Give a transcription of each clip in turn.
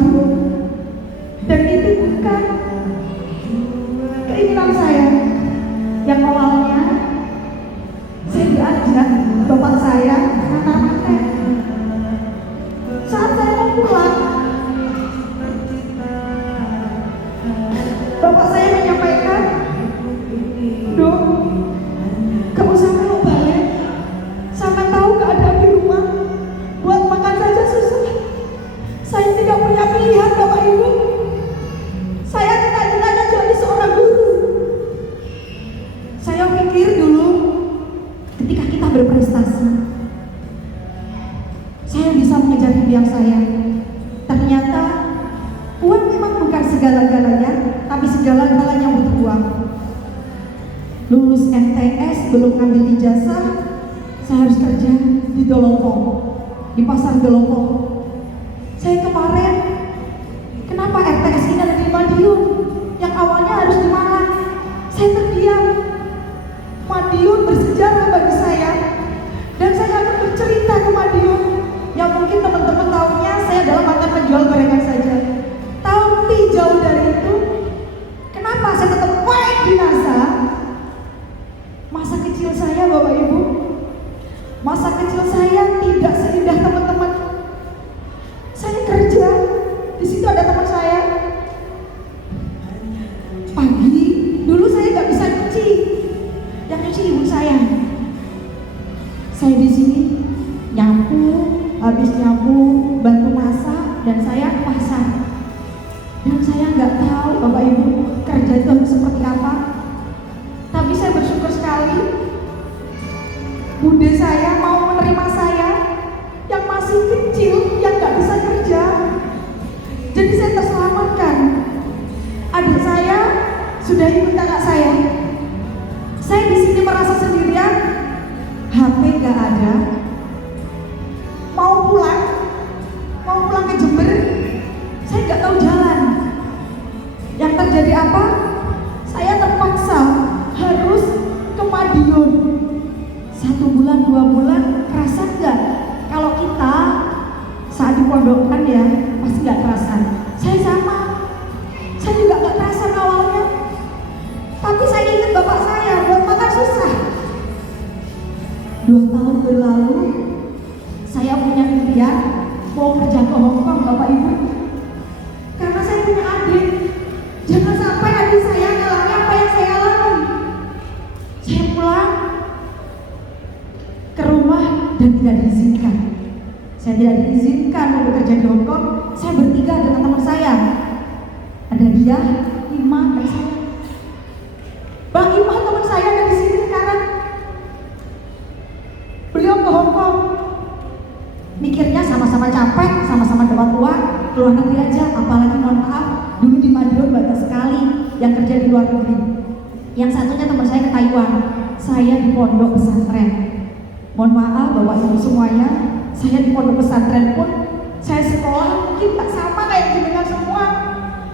Madiun. Dan itu bukan keinginan saya. Yang awalnya saya diajak bapak saya ngantar-ngantar. Saat saya mau pulang, bapak saya menyampaikan, "Dok, kamu sampai mau balik, sama tahu keadaan di rumah, buat makan saja susah. Saya tidak punya pilihan Bapak Ibu. Saya cita-citanya jadi seorang guru." Saya pikir dulu ketika kita berprestasi, saya bisa mengejar impian saya. Ternyata uang memang bukan segala-galanya, tapi segala-galanya butuh uang. Lulus MTS, belum ngambil ijazah, saya harus kerja di Dolopo, di pasar Dolopo. Saya kemarin, kenapa RTS ini ada di Madiun? Yang awalnya harus di Malang. Saya terdiam. Madiun bersejarah bagi saya, dan saya akan bercerita ke Madiun. Yang mungkin teman-teman tahunya saya adalah mantan penjual gorengan saja. Tapi jauh dari itu, kenapa saya tetap fight di NASA? Masa kecil saya, Bapak Ibu, masa kecil saya tidak seindah teman-teman. Saya kerja, di situ ada teman saya. Pagi, dulu saya nggak bisa nyuci, yang nyuci ibu saya. Saya di sini nyapu, habis nyapu bantu masak, dan saya ke pasar. Dan saya nggak tahu Bapak Ibu kerja itu harus seperti apa. Tapi saya bersyukur sekali, bude saya mau menerima saya yang masih kecil, yang nggak bisa kerja. Jadi saya terselamatkan. Adik saya sudah ikut kakak saya. Saya di sini merasa sendirian, HP nggak ada. Mau pulang ke Jember, saya nggak tahu jalan. Yang terjadi apa? Saya terpaksa harus ke Madiun. 1 bulan, 2 bulan, kerasa nggak? Kalau kita saat dipondokkan ya, pasti nggak kerasa. Saya sama, saya juga nggak kerasa awalnya. Tapi saya ingat bapak saya, buat makan susah. 2 tahun berlalu, saya punya impian mau kerja ke Hongkong, Bapak Ibu. Karena saya punya adik, jangan sampai adik saya ngalami apa yang saya alami. Saya pulang ke rumah dan tidak diizinkan. Saya tidak diizinkan mau bekerja di Hongkong. Saya bertiga dengan teman saya. Ada dia, Ima, dan saya. Bang Ima teman saya ada di sini sekarang. Beliau ke Hongkong. Mikirnya sama-sama capek, sama-sama dapat uang, keluar negeri aja. Apalagi mohon maaf, dulu di Madiun banyak sekali yang kerja di luar negeri. Yang satunya teman saya ke Taiwan, saya di pondok pesantren. Mohon maaf Bapak Ibu semuanya, saya di pondok pesantren pun saya sekolah mungkin tak sama kayak jenengan semua.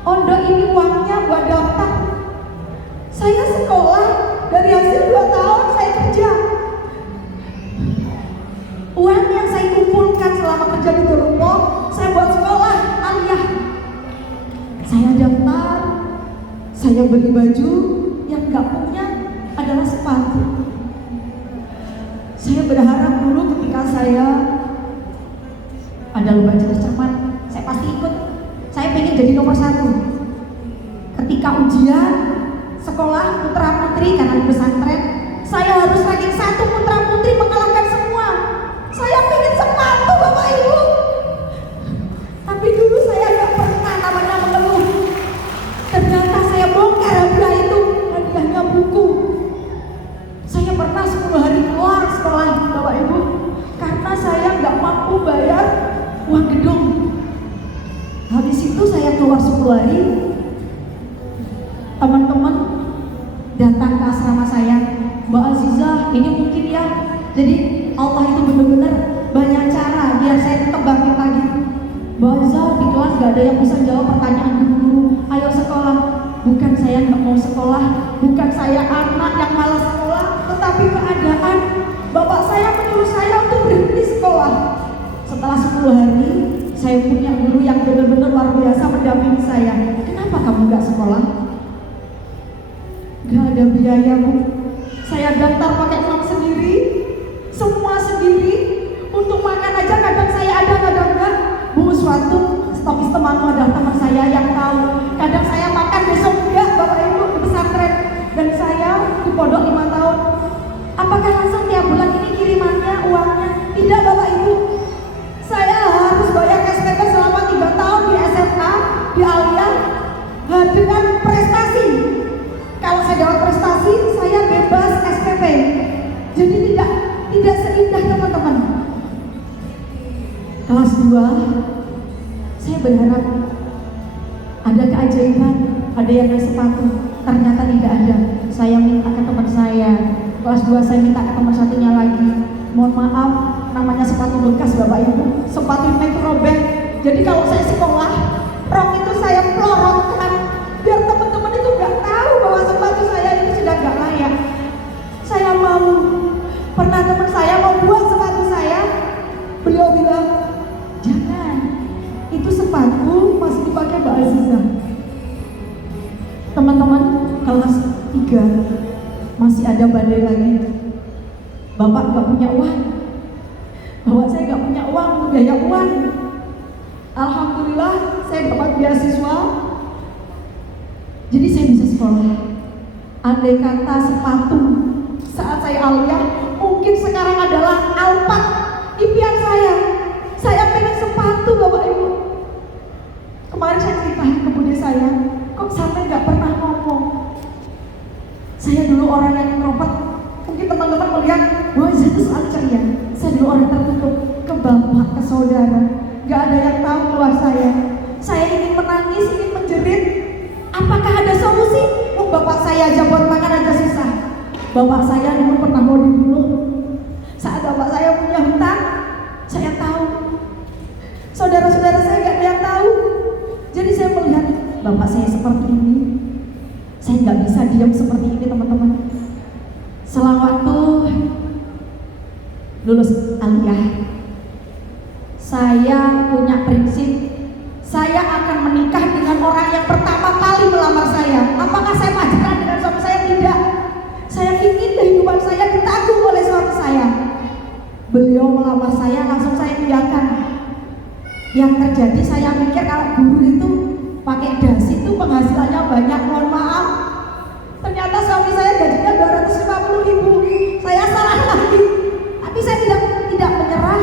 Ondo ini uangnya buat daftar. Saya sekolah dari hasil 2 tahun saya kerja. Uang yang saya kumpulkan selama kerja di Dolopo, saya buat sekolah aliyah. Saya daftar, saya beli baju, yang gak punya adalah sepatu. Saya berharap dulu ketika saya ada lomba cerdas cermat, saya pasti ikut. Saya pengen jadi nomor 1. Ketika ujian sekolah putra putri karena di pesantren, saya harus ranking 1 putra putri mengalahkan semua. Saya pengen sepatu Bapak Ibu. Tapi dulu saya gak pernah namanya mengeluh. Ternyata saya bongkar hadiah itu, hadiahnya buku. Saya pernah 10 hari keluar sekolah Bapak Ibu, karena saya gak mampu bayar uang gedung. Habis itu saya keluar 10 hari. Teman-teman datang ke asrama saya, Mbak Azizah, ini mungkin ya. Jadi Allah itu benar-benar banyak cara biar saya tetap bangkit lagi. Mbak Azizah, di kelas gak ada yang bisa jawab pertanyaan guru. Ayo sekolah. Bukan saya nggak mau sekolah, bukan saya anak yang malas sekolah, tetapi keadaan bapak saya menyuruh saya untuk berhenti sekolah. Setelah 10 hari, saya punya guru yang benar-benar luar biasa. ada biaya, Bu. Saya daftar pakai uang sendiri, semua sendiri. Untuk makan aja kadang saya ada, kadang enggak. Bu, suatu stokis temanmu adalah teman saya yang tahu. Kadang saya makan, besok enggak, Bapak Ibu, di pesantren. Dan saya di pondok 5 tahun. Apakah langsung tiap bulan ini kirimannya, uangnya? Tidak, Bapak Ibu. Saya harus bayar SPP selama 3 tahun di SMA, di Alia, dengan prestasi. Kalau saya dapat prestasi, saya bebas SPP. Jadi tidak seindah teman-teman. Kelas 2, saya berharap ada keajaiban, ada yang naik sepatu. Ternyata tidak ada. Saya minta ke teman saya. Kelas 2 saya minta ke teman satunya lagi. Mohon maaf, namanya sepatu bekas Bapak Ibu. Sepatu mikroband. Jadi kalau saya sekolah, rok itu saya pelorotkan biar teman-teman itu nggak tahu bahwa sepatu saya ini sudah nggak layak. Saya mau. Pernah teman saya mau buat sepatu saya, beliau bilang, jangan, itu sepatu masih dipakai Mbak Aziza. Teman-teman, kelas 3 masih ada badai lagi. Bapak nggak punya uang, bapak saya nggak punya uang untuk biaya uang. Alhamdulillah saya dapat beasiswa, jadi saya bisa sekolah. Andai kata sepatu saat saya Alia, mungkin sekarang adalah Alphard impian saya. Saya pengen sepatu Bapak Ibu. Kemarin saya cerita ke budi saya, kok sampai nggak pernah ngomong. Saya dulu orang yang introvert. Mungkin teman-teman melihat, wah itu sangat ceria. Saya dulu orang tertutup, ke bapak, ke saudara. Gak ada yang tahu keluar saya. Saya ingin menangis, ingin menjerit. Apakah ada solusi? Oh, bapak saya aja buat makan aja susah. Bapak saya dulu pernah mau dibunuh. Saat bapak saya punya hutang, saya tahu. Saudara-saudara saya gak ada yang tahu. Jadi saya melihat bapak saya seperti ini. Saya gak bisa diam seperti ini teman-teman. Selang waktu lulus aliyah, saya punya prinsip, saya akan menikah dengan orang yang pertama kali melamar saya. Apakah saya pacaran dengan suami saya? Tidak. Saya ingin kehidupan saya ditanggung oleh suami saya. Beliau melamar saya, langsung saya iakan. Yang terjadi saya mikir kalau guru itu pakai dasi itu penghasilannya banyak, mohon maaf. Ternyata suami saya gajinya 250.000. Saya salah lagi. Tapi saya tidak menyerah.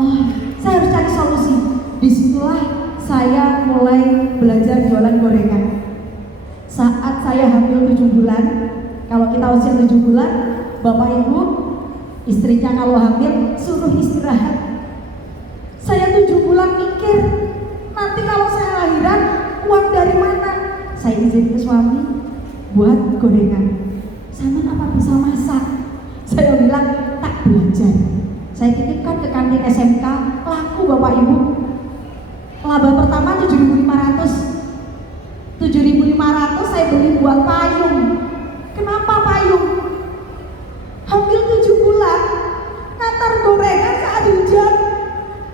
Oh, saya harus cari solusi. Disitulah saya mulai belajar jualan gorengan. Saat saya hamil 7 bulan, kalau kita usia 7 bulan, Bapak Ibu, istrinya kalau hamil suruh istirahat. Saya 7 bulan mikir, nanti kalau saya lahiran, uang dari mana? Saya izin ke suami, buat gorengan. Sama apa bisa masak? Saya bilang tak belajar. Saya titipkan ke kantin SMK, laku Bapak Ibu. Laba pertama 7.500. 7.500 saya beli buat payung. Kenapa payung? Hamil 7 bulan, ngantar gorengan saat hujan.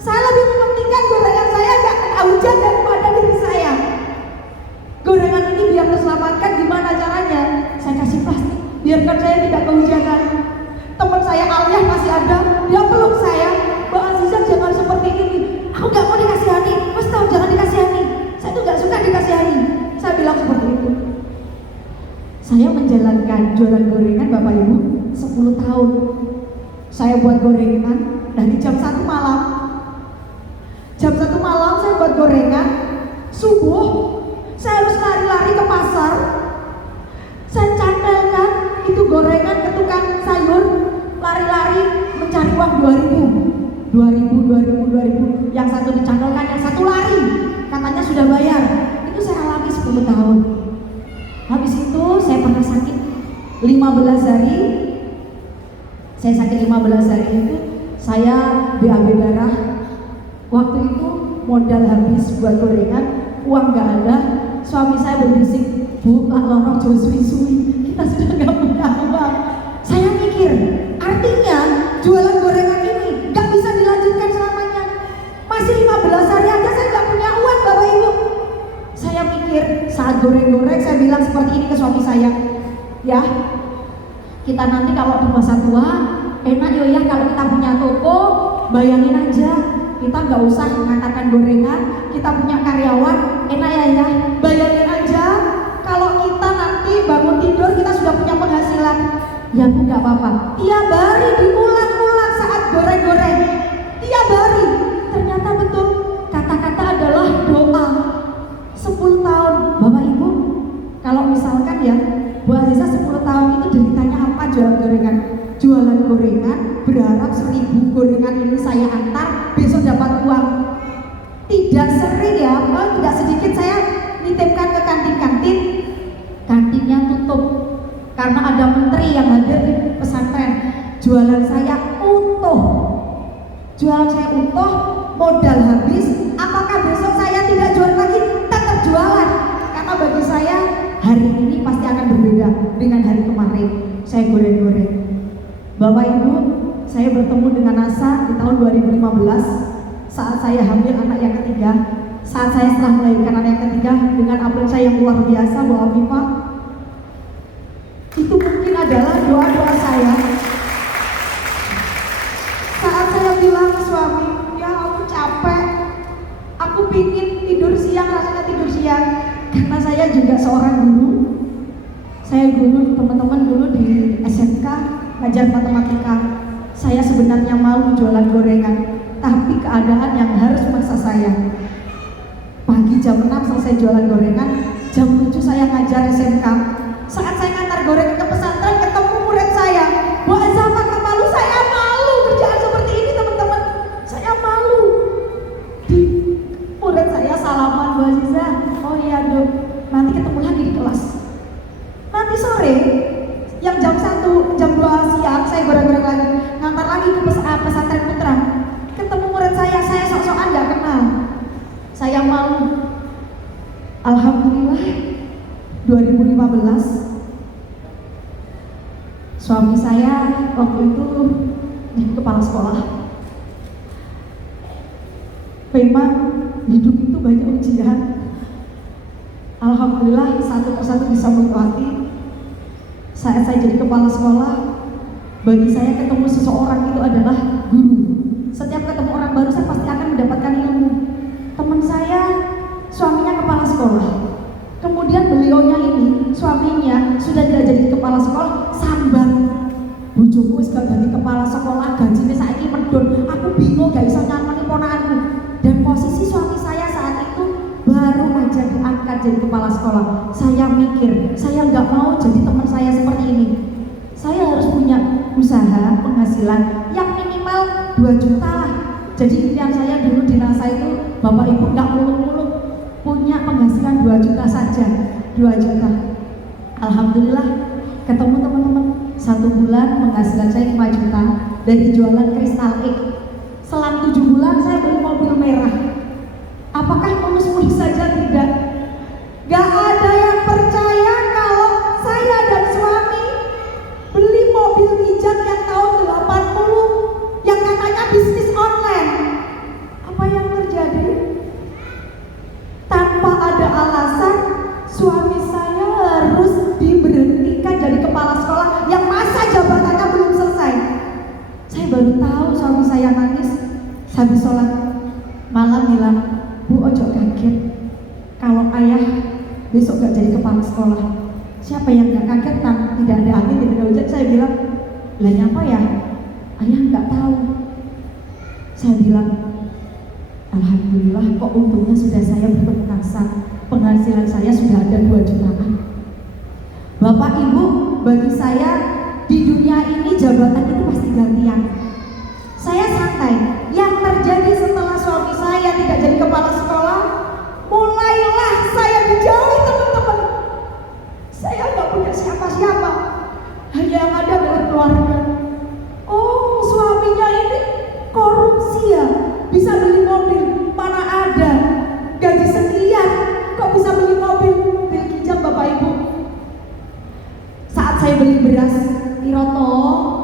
Saya lebih mementingkan gorengan saya gak kena hujan daripada diri saya. Gorengan ini biar terselamatkan, gimana caranya? Saya kasih plastik, biarkan saya tidak kehujanan. Teman saya Aliyah masih ada, dia peluk saya. Mbak Aziza jangan seperti ini. Aku gak mau dikasihani, mas tahu jangan dikasihani. Saya tuh gak suka dikasihani. Saya bilang seperti itu. Saya menjalankan jualan gorengan Bapak Ibu 10 tahun. Saya buat gorengan dari jam 1 malam. Jam 1 malam saya buat gorengan. Subuh saya harus lari-lari ke pasar. Saya cantelkan itu gorengan ke tukang sayur, lari-lari mencari uang 2.000. Yang satu dicantelkan, yang satu lari. Katanya sudah bayar. Itu saya alami 10 tahun. Habis itu saya pernah sakit 15 hari. Saya sakit 15 hari itu saya BAB darah. Waktu itu modal habis buat gorengan, uang gak ada. Suami saya berbisik, Bu, lah lorong jauh suwi-suwi, kita sudah gak punya uang. Saya mikir, artinya jualan gorengan ini gak bisa dilanjutkan selamanya. Masih 15 hari aja saya gak punya uang Bapak Ibu. Saya mikir, saat goreng-goreng saya bilang seperti ini ke suami saya, Ya, kita nanti kalau di masa tua enak yo ya kalau kita punya toko. Bayangin aja, kita nggak usah mengatakan gorengan, kita punya karyawan, enak ya. Bayangin aja kalau kita nanti bangun tidur kita sudah punya penghasilan. Ya Bu, nggak apa-apa, tiap hari diulang-ulang saat goreng-goreng, tiap hari. Ternyata betul, kata-kata adalah doa. 10 tahun, Bapak Ibu, kalau misalkan ya Bu Aziza 10 tahun itu deritanya apa jualan gorengan? Jualan gorengan, berharap 1000 gorengan ini saya antar, besok dapat uang. Tidak sering ya, tidak sedikit saya nitipkan ke kantin-kantin, kantinnya tutup karena ada menteri yang hadir di pesantren. Jualan saya utuh, modal habis. Apakah besok saya tidak jual lagi? Tetap jualan, karena bagi saya hari ini pasti akan berbeda dengan hari kemarin. Saya goreng-goreng. Bapak Ibu, saya bertemu dengan Nasa di tahun 2015 saat saya hamil anak yang ketiga. Saat saya setelah melahirkan anak yang ketiga dengan apel saya yang luar biasa, Bu Afifah, itu mungkin adalah doa-doa saya. Saat saya bilang suami, ya aku capek, aku pingin tidur siang, rasanya tidur siang. Karena saya juga seorang guru, saya guru teman-teman dulu di SMK, ngajar matematika. Saya sebenarnya mau jualan gorengan, tapi keadaan yang harus memaksa saya. Pagi jam 6 selesai jualan gorengan, jam 7 saya ngajar SMK. Saat saya ngantar gorengan ke pesantren, ketemu murid saya. Bu Aziza, Pak malu, saya malu kerjaan seperti ini teman-teman. Saya malu. Di murid saya salaman, Bu Aziza, oh iya Dok, nanti ketemu lagi di kelas. Nanti sore, yang jam 1, jam 2 siang saya goreng-goreng lagi, ngantar lagi ke pesantren putra. Ketemu murid saya sok-sokan gak kenal. Saya malu. Alhamdulillah 2015 suami saya waktu itu jadi kepala sekolah. Memang hidup itu banyak ujian. Alhamdulillah satu persatu bisa melewati. Saat saya jadi kepala sekolah, bagi saya ketemu seseorang itu adalah guru. Setiap ketemu orang baru saya pasti akan mendapatkan ilmu. Teman saya suaminya kepala sekolah, kemudian beliaunya ini suaminya sudah tidak jadi kepala sekolah, sambat. Bojoku wis gak jadi kepala sekolah, gajinya saiki medun, aku bingung gak bisa nyamani ponakanku. Dan posisi suami saya saat itu baru aja diangkat jadi kepala sekolah. Saya mikir, saya nggak mau jadi teman saya seperti ini. Saya harus punya usaha penghasilan yang minimal 2 juta lah. Jadi impian saya dulu di NASA itu, Bapak Ibu, nggak muluk-muluk, punya penghasilan 2 juta saja, 2 juta. Alhamdulillah ketemu teman-teman, 1 bulan penghasilan saya 5 juta dari jualan Crystal X. Selang 7 bulan saya beli mobil merah. Apakah mulus-mulus saja? Tidak. Gak ada yang percaya kalau saya dan suami beli mobil hijab yang tahun 80 yang katanya bisnis online. Apa yang terjadi? Tanpa ada alasan, suami saya harus diberhentikan jadi kepala sekolah yang masa jabatannya belum selesai. Saya baru tahu suami saya nangis habis sholat malam, bilang, Bu, ojo kaget kalau ayah besok gak jadi kepala sekolah. Siapa yang gak kaget? Tidak ada angin, tidak ada hujan. Saya bilang, lah apa ya? Ayah gak tahu. Saya bilang, alhamdulillah kok untungnya sudah saya bertemu NASA, penghasilan saya sudah ada 2 jutaan. Bapak Ibu, bagi saya di dunia ini jabatan itu pasti gantian. Saya santai. Yang terjadi setelah suami saya tidak jadi kepala sekolah, mulailah saya dijauhi teman-teman. Saya nggak punya siapa-siapa, hanya yang ada adalah keluarga. Oh, suaminya ini korupsi ya, bisa beli mobil, mana ada gaji sekian kok bisa beli mobil kijang. Bapak Ibu, saat saya beli beras Tiroto,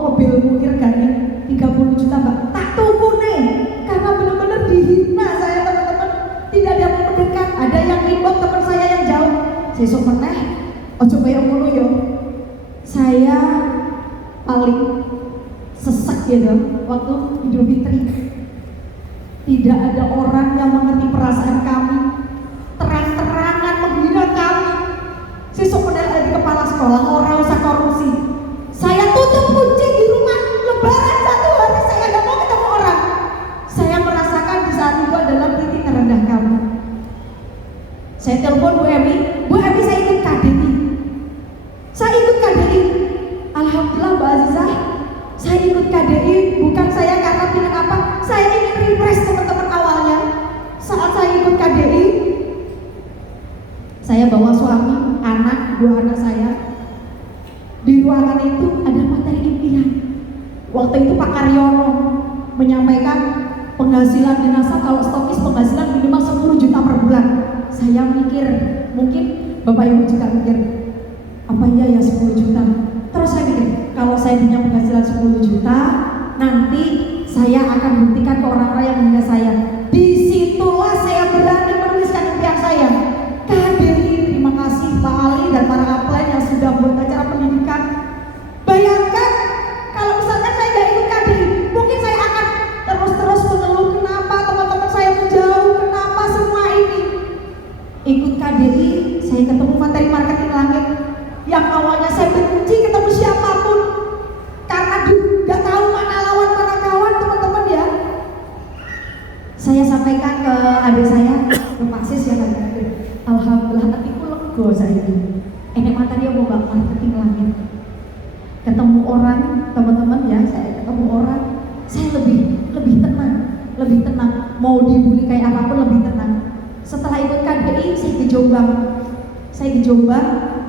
mobil mukir gani 30 juta Mbak, tak tuku nih, karena benar-benar dihina saya teman-teman. Tidak ada yang mau mendekat, ada yang inbox teman saya yang jauh, sesuk meneh ojo bayar ngono yo. waktu Idul Fitri. Tidak ada orang yang mengerti perasaan kami, terang-terangan menghina kami. Siswa model ada di kepala sekolah, orang usah korupsi. Saya tutup kunci di rumah, lebaran 1 hari saya gak mau ketemu orang. Saya merasakan di saat itu adalah titik terendah kami. Saya telepon Bu Emi saya ikut KDI. Saya ikut KDI. Alhamdulillah Mbak Azizah, saya ikut KDI bukan saya karena ingin apa, saya ingin refresh teman-teman awalnya. Saat saya ikut KDI, saya bawa suami, anak, 2 anak saya. Di ruangan itu ada materi impian. Waktu itu Pak Karyono menyampaikan penghasilan dinasa kalau stokis penghasilan minimal 10 juta per bulan. Saya mikir, mungkin Bapak Ibu juga mikir, apa iya ya 10 juta? Terus saya mikir, kalau saya punya penghasilan 10 juta, nanti saya akan buktikan ke orang-orang yang menghina saya. Disitulah saya berani menuliskan impian saya. KDI, terima kasih Pak Ali dan para upline yang sudah membuat acara pendidikan. Bayangkan kalau misalnya saya gak ikut KDI, mungkin saya akan terus-terus mengeluh kenapa teman-teman saya menjauh, kenapa semua ini. Ikut KDI, saya ketemu materi marketing langit yang awalnya saya benci ketemu siapapun karena gak tahu mana lawan mana kawan teman-teman ya. Saya sampaikan ke adik saya, ke Pak Sis yang ada. Alhamdulillah hatiku lega saya. Enek materi mau bak marketing langit. Ketemu orang teman-teman ya, saya ketemu orang, saya lebih tenang. Mau dibully kayak apapun lebih tenang. Setelah ikut KDI, saya ke Jombang.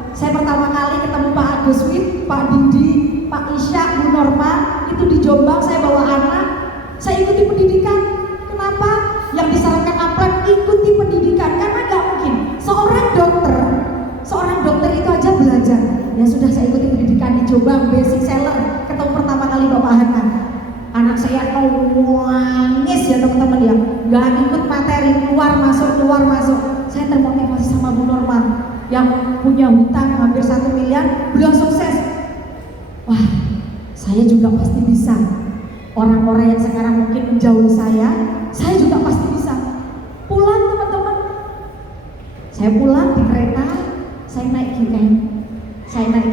Saya pertama kali ketemu Pak Aguswin, Pak Didi, Pak Isya, Bu Norma, itu di Jombang. Saya bawa anak, saya ikuti pendidikan. Kenapa? Yang disarankan upline ikuti pendidikan, karena gak mungkin seorang dokter itu aja belajar. Ya sudah, saya ikuti pendidikan di Jombang, basic seller. Ketemu pertama kali Bapak Hanan, anak saya nangis ya teman-teman ya, gak ikut materi, keluar masuk. Saya termotivasi sama Bu Norma yang punya hutang hampir 1 miliar, beliau sukses. Wah, saya juga pasti bisa. Orang-orang yang sekarang mungkin menjauhi saya juga pasti bisa. Pulang teman-teman, saya pulang di kereta, saya naik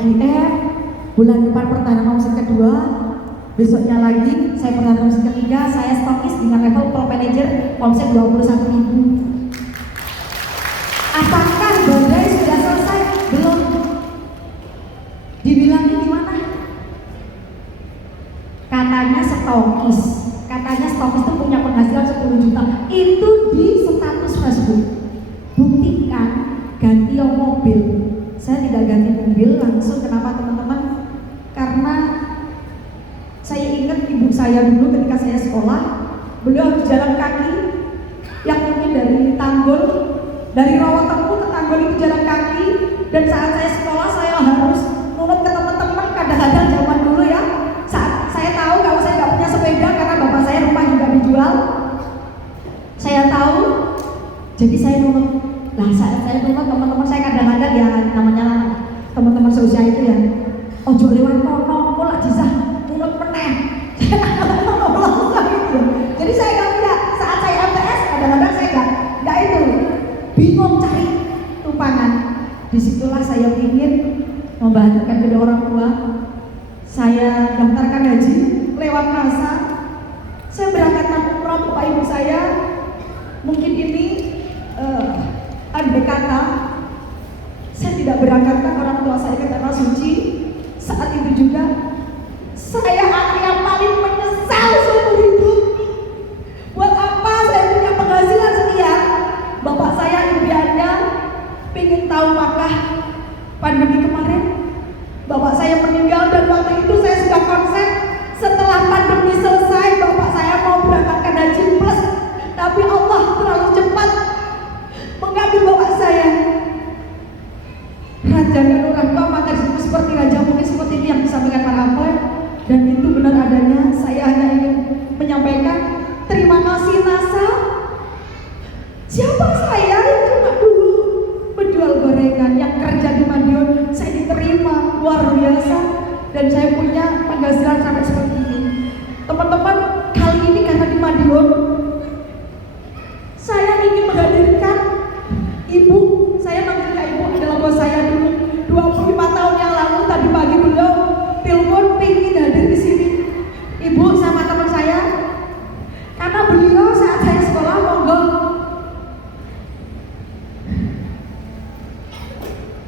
GM, bulan depan pertahanan omset kedua, besoknya lagi saya pertahanan omset ketiga, saya stokis dengan level pro manager omset 21.000. Apakah badai sudah selesai? Belum. Dibilangnya gimana? Katanya stokis itu punya penghasilan 10 juta. Itu di status Facebook. Buktikan ganti mobil. Saya tidak ganti mobil langsung. Kenapa teman-teman? Karena saya ingat ibu saya dulu ketika saya sekolah, beliau harus jalan kaki yang mungkin dari Tanggul, dari Rawatempu ke Tanggul itu jalan kaki. Dan saat saya sekolah saya harus nurut ke teman-teman. Kadang-kadang zaman dulu ya, saat saya tahu kalau saya nggak punya sepeda karena bapak saya rumah juga dijual, saya tahu, jadi saya nurut. Nah saat saya nurut, teman-teman saya kadang-kadang ya namanya teman-teman seusia itu ya, ojo lewat kono, mulak jisah nurut meneh. Jadi saya nggak punya. Saat saya MTS kadang-kadang saya nggak itu, bingung cari tumpangan. Disitulah saya ingin membahagiakan kedua orang tua. Saya daftarkan haji lewat NASA. Saya berangkatkan umroh Bapak Ibu saya. Mungkin ini andai kata saya tidak berangkatkan orang tua saya ke tanah suci, saat itu juga saya akan yang paling menyesal seumur hidup. Buat apa saya punya penghasilan sekian? Bapak saya impiannya pengen tahu Makkah. Pandemi kemarin bapak saya meninggal dan waktu itu saya sudah konsep setelah pandemi selesai bapak saya mau berangkatkan haji plus, tapi Allah terlalu cepat mengambil bapak saya. Raja dan orang tua maka disebut seperti raja, mungkin seperti ini yang disampaikan para upline, dan itu benar adanya. Saya hanya ingin menyampaikan terima kasih NASA. Siapa saya yang cuma dulu menjual gorengan, yang kerja di Madiun, saya diterima luar biasa dan saya punya penghasilan sampai seperti ini. Teman-teman, Saya